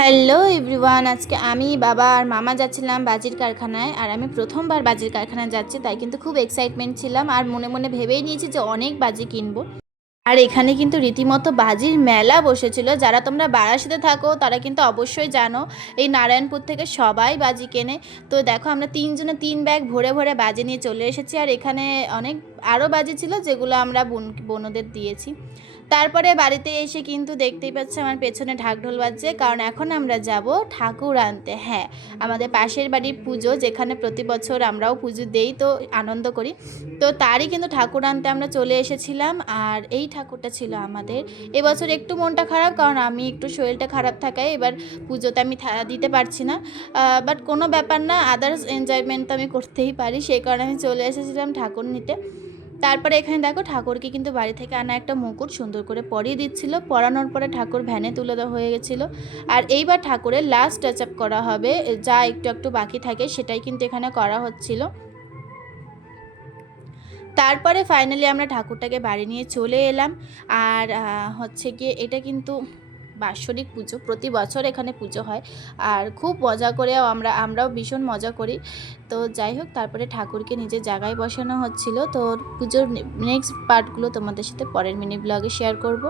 Hello everyone, আজকে আমি বাবা আর মামা যাচ্ছিলাম বাজির কারখানায়। আর আমি প্রথমবার বাজির কারখানায় যাচ্ছি, তাই কিন্তু খুব এক্সাইটমেন্ট ছিলাম আর মনে মনে ভেবেই নিয়েছি যে অনেক বাজি কিনবো। আর এখানে কিন্তু রীতিমতো বাজির মেলা বসেছিল। যারা তোমরা বারাসাতে থাকো তারা কিন্তু অবশ্যই জানো, এই নারায়ণপুর থেকে সবাই বাজি কেনে। তো দেখো, আমরা তিনজনে 3 ব্যাগ ভরে ভরে বাজি নিয়ে চলে এসেছি। আর এখানে অনেক আরও বাজি ছিল যেগুলো আমরা বোনদের দিয়েছি। তারপরে বাড়িতে এসে কিন্তু দেখতেই পাচ্ছি আমার পেছনে ঢাকঢোল বাজছে, কারণ এখন আমরা যাব ঠাকুর আনতে। হ্যাঁ, আমাদের পাশের বাড়ির পুজো, যেখানে প্রতি বছর আমরাও পুজো দেই, তো আনন্দ করি। তো তারই কিন্তু ঠাকুর আনতে আমরা চলে এসেছিলাম। আর এই ঠাকুরটা ছিল আমাদের। এবছর একটু মনটা খারাপ, কারণ আমি একটু শরীরটা খারাপ থাকায় এবার পুজোতে আমি দিতে পারছি না। বাট কোনো ব্যাপার না, আদার্স এনজয়মেন্ট তো আমি করতেই পারি, সেই কারণে আমি চলে এসেছিলাম ঠাকুর নিতে। তারপরে এখানে দেখো, ঠাকুরকে কিন্তু বাড়ি থেকে আনা একটা মুকুট সুন্দর করে পরিয়ে দিচ্ছিল। পরানোর পরে ঠাকুর ভ্যানে তুলে দেওয়া হয়ে গেছিলো। আর এইবার ঠাকুরের লাস্ট টাচ আপ করা হবে, যা একটু একটু বাকি থাকে সেটাই কিন্তু এখানে করা হচ্ছিল। তারপরে ফাইনালি আমরা ঠাকুরটাকে বাড়ি নিয়ে চলে এলাম। আর হচ্ছে গিয়ে এটা কিন্তু বাৎসরিক পুজো, প্রতি বছর এখানে পুজো হয়। আর খুব মজা করেও আমরাও ভীষণ মজা করি। তো যাই হোক, তারপরে ঠাকুরকে নিজের জায়গায় বসানো হচ্ছিল। তো পুজোর নেক্সট পার্টগুলো তোমাদের সাথে পরের মিনি ব্লগে শেয়ার করব।